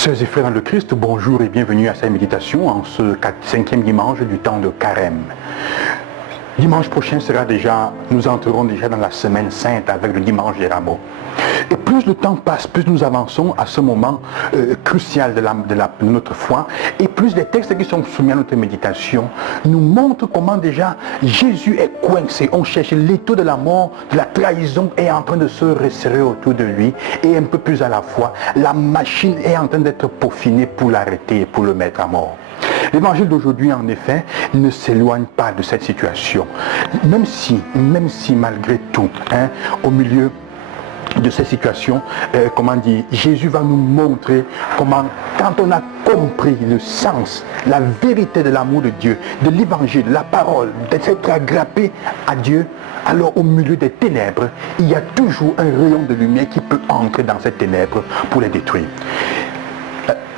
Sœurs et frères dans le Christ, bonjour et bienvenue à cette méditation en ce 5e dimanche du temps de Carême. Dimanche prochain nous entrerons déjà dans la semaine sainte avec le dimanche des rameaux. Et plus le temps passe, plus nous avançons à ce moment crucial de notre foi, et plus les textes qui sont soumis à notre méditation nous montrent comment déjà Jésus est coincé. On cherche l'étau de la mort, de la trahison est en train de se resserrer autour de lui, et un peu plus à la fois, la machine est en train d'être peaufinée pour l'arrêter et pour le mettre à mort. L'évangile d'aujourd'hui, en effet, ne s'éloigne pas de cette situation. Même si malgré tout, au milieu de cette situation, Jésus va nous montrer comment, quand on a compris le sens, la vérité de l'amour de Dieu, de l'évangile, de la parole, de s'être aggrappé à Dieu, alors au milieu des ténèbres, il y a toujours un rayon de lumière qui peut entrer dans ces ténèbres pour les détruire.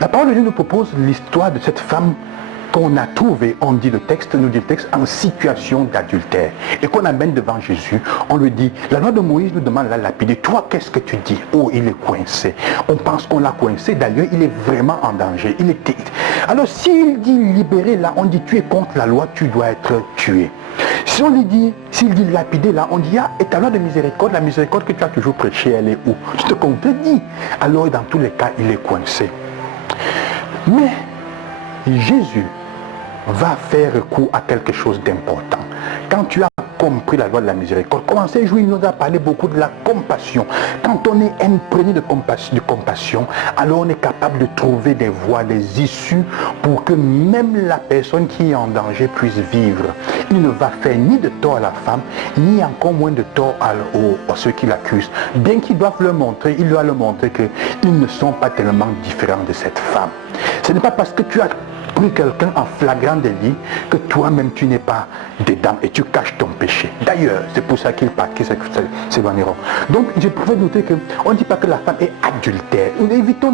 La parole de Dieu nous propose l'histoire de cette femme qu'on a trouvé, nous dit le texte, en situation d'adultère. Et qu'on amène devant Jésus, on lui dit, la loi de Moïse nous demande la lapider. Toi, qu'est-ce que tu dis? Oh, il est coincé. On pense qu'on l'a coincé, d'ailleurs, il est vraiment en danger. Alors, s'il dit libérer, là, on dit, tu es contre la loi, tu dois être tué. Si on lui dit, s'il dit lapider, là, on dit, et ta loi de miséricorde, la miséricorde que tu as toujours prêchée, elle est où? Tu te contredis. Alors, dans tous les cas, il est coincé. Mais, Jésus va faire recours à quelque chose d'important. Quand tu as compris la loi de la miséricorde, commencez à jouer, il nous a parlé beaucoup de la compassion. Quand on est imprégné de compassion, alors on est capable de trouver des voies, des issues pour que même la personne qui est en danger puisse vivre. Il ne va faire ni de tort à la femme, ni encore moins de tort à ceux qui l'accusent. Bien qu'ils doivent leur montrer, il doit leur montrer qu'ils ne sont pas tellement différents de cette femme. Ce n'est pas parce que tu as pris quelqu'un en flagrant délit que toi-même tu n'es pas dedans et tu caches ton péché. D'ailleurs, c'est pour ça qu'ils s'éloigneront. Donc, je pouvais noter qu'on ne dit pas que la femme est adultère. Évitons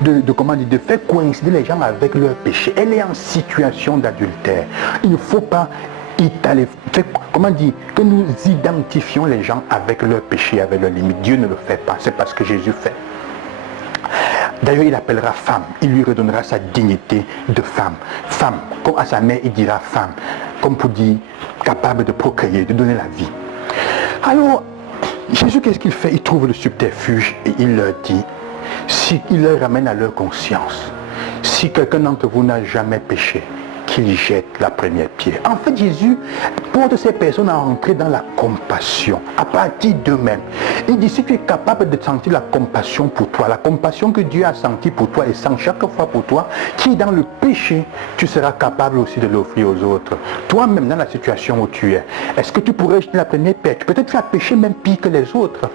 de faire coïncider les gens avec leur péché. Elle est en situation d'adultère. Il ne faut pas que nous identifions les gens avec leur péché, avec leurs limites. Dieu ne le fait pas. C'est parce que Jésus fait. D'ailleurs, il appellera femme, il lui redonnera sa dignité de femme. Femme, comme à sa mère, il dira femme, comme pour dire capable de procréer, de donner la vie. Alors, Jésus, qu'est-ce qu'il fait? Il trouve le subterfuge et il leur dit, il leur ramène à leur conscience, si quelqu'un d'entre vous n'a jamais péché, qu'il jette la première pierre. En fait, Jésus porte ces personnes à entrer dans la compassion, à partir d'eux-mêmes. Il dit, si tu es capable de sentir la compassion pour toi, la compassion que Dieu a sentie pour toi et sent chaque fois pour toi, qui est dans le péché, tu seras capable aussi de l'offrir aux autres. Toi-même, dans la situation où tu es, est-ce que tu pourrais jeter la première pierre? Peut-être tu as péché même pire que les autres.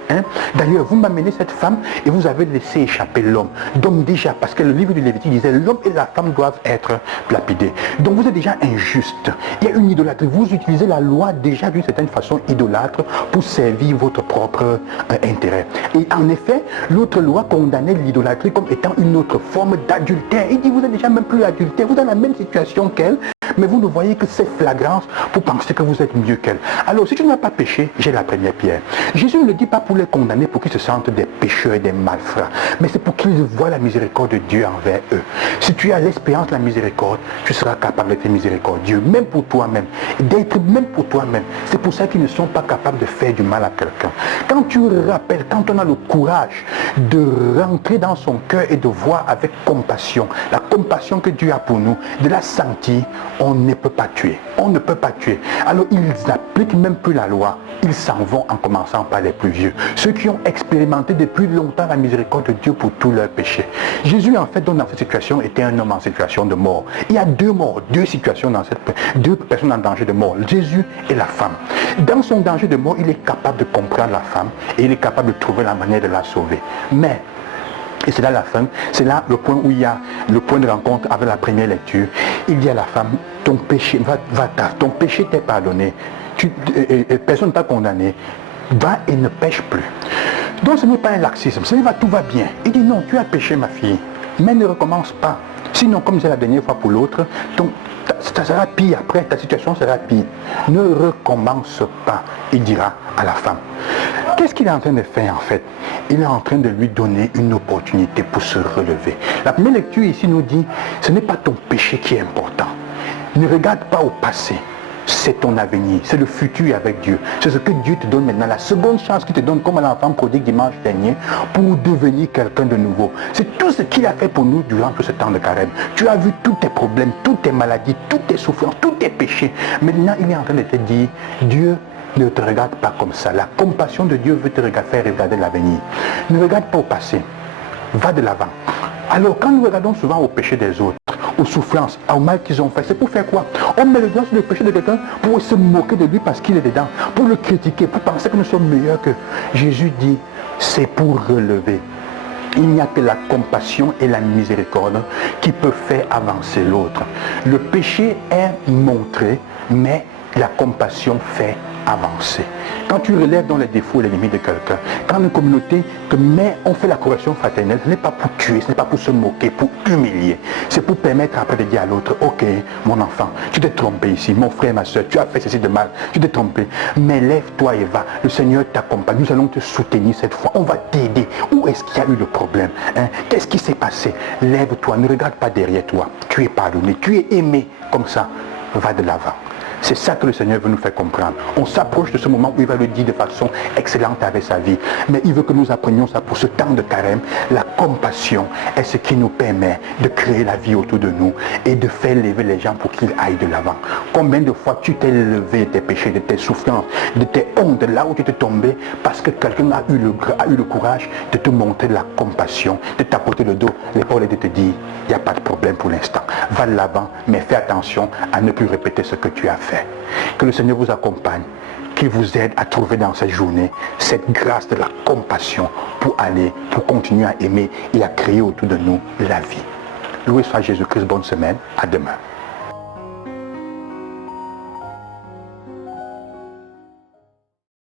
D'ailleurs, vous m'amenez cette femme et vous avez laissé échapper l'homme. Donc déjà, parce que le livre de Lévitique disait, l'homme et la femme doivent être lapidés. Donc vous êtes déjà injuste. Il y a une idolâtrie. Vous utilisez la loi déjà d'une certaine façon idolâtre pour servir votre propre intérêt. Et en effet, l'autre loi condamnait l'idolâtrie comme étant une autre forme d'adultère. Il dit, vous êtes déjà même plus adultère. Vous êtes dans la même situation qu'elle, mais vous ne voyez que ces flagrances pour penser que vous êtes mieux qu'elle. Alors, si tu n'as pas péché, j'ai la première pierre. Jésus ne le dit pas pour les condamner, pour qu'ils se sentent des pécheurs et des malfrats, mais c'est pour qu'ils voient la miséricorde de Dieu envers eux. Si tu as l'expérience de la miséricorde, tu seras capable d'être miséricordieux, même pour toi-même, d'être même pour toi-même. C'est pour ça qu'ils ne sont pas capables de faire du mal à quelqu'un. Quand tu rappelles, quand on a le courage de rentrer dans son cœur et de voir avec compassion, la compassion que Dieu a pour nous, de la sentir, on ne peut pas tuer. On ne peut pas tuer. Alors ils n'appliquent même plus la loi. Ils s'en vont en commençant par les plus vieux. Ceux qui ont expérimenté depuis longtemps la miséricorde de Dieu pour tous leurs péchés. Jésus, en fait, dans cette situation, était un homme en situation de mort. Il y a deux morts, deux situations deux personnes en danger de mort. Jésus et la femme. Dans son danger de mort, il est capable de comprendre la femme et il est capable de trouver la manière de la sauver. Mais, et c'est là la fin, c'est là le point où il y a le point de rencontre avec la première lecture. Il dit à la femme, ton péché, ton péché t'est pardonné, personne ne t'a condamné, va et ne pêche plus. Donc ce n'est pas un laxisme, tout va bien. Il dit non, tu as péché ma fille, mais ne recommence pas. Sinon, comme c'est la dernière fois pour l'autre, ça sera pire après, ta situation sera pire. Ne recommence pas, il dira à la femme. Qu'est-ce qu'il est en train de faire en fait? Il est en train de lui donner une opportunité pour se relever. La première lecture ici nous dit, ce n'est pas ton péché qui est important. Ne regarde pas au passé. C'est ton avenir, c'est le futur avec Dieu. C'est ce que Dieu te donne maintenant. La seconde chance qu'il te donne comme à l'enfant prodigue dimanche dernier pour devenir quelqu'un de nouveau. C'est tout ce qu'il a fait pour nous durant tout ce temps de carême. Tu as vu tous tes problèmes, toutes tes maladies, toutes tes souffrances, tous tes péchés. Maintenant, il est en train de te dire, Dieu ne te regarde pas comme ça. La compassion de Dieu veut te faire regarder l'avenir. Ne regarde pas au passé. Va de l'avant. Alors, quand nous regardons souvent au péché des autres, aux souffrances, au mal qu'ils ont fait, c'est pour faire quoi? On met le doigt sur le péché de quelqu'un pour se moquer de lui parce qu'il est dedans, pour le critiquer, pour penser que nous sommes meilleurs que Jésus dit, c'est pour relever. Il n'y a que la compassion et la miséricorde qui peuvent faire avancer l'autre. Le péché est montré, mais la compassion fait avancer. Quand tu relèves dans les défauts et les limites de quelqu'un, quand une communauté te met, on fait la correction fraternelle, ce n'est pas pour tuer, ce n'est pas pour se moquer, pour humilier. C'est pour permettre après de dire à l'autre, ok, mon enfant, tu t'es trompé ici, mon frère, ma soeur, tu as fait ceci de mal, tu t'es trompé, mais lève-toi et va. Le Seigneur t'accompagne, nous allons te soutenir cette fois, on va t'aider. Où est-ce qu'il y a eu le problème, hein? Qu'est-ce qui s'est passé? Lève-toi, ne regarde pas derrière toi, tu es pardonné, tu es aimé, comme ça, va de l'avant. C'est ça que le Seigneur veut nous faire comprendre. On s'approche de ce moment où il va le dire de façon excellente avec sa vie. Mais il veut que nous apprenions ça pour ce temps de carême. La compassion est ce qui nous permet de créer la vie autour de nous et de faire lever les gens pour qu'ils aillent de l'avant. Combien de fois tu t'es levé de tes péchés, de tes souffrances, de tes hontes, de là où tu t'es tombé, parce que quelqu'un a eu le courage de te montrer de la compassion, de t'apporter le dos, l'épaule et de te dire, il n'y a pas de problème pour l'instant. Va de l'avant, mais fais attention à ne plus répéter ce que tu as fait. Que le Seigneur vous accompagne, qu'il vous aide à trouver dans cette journée cette grâce de la compassion pour aller, pour continuer à aimer et à créer autour de nous la vie. Loué soit Jésus-Christ, bonne semaine, à demain.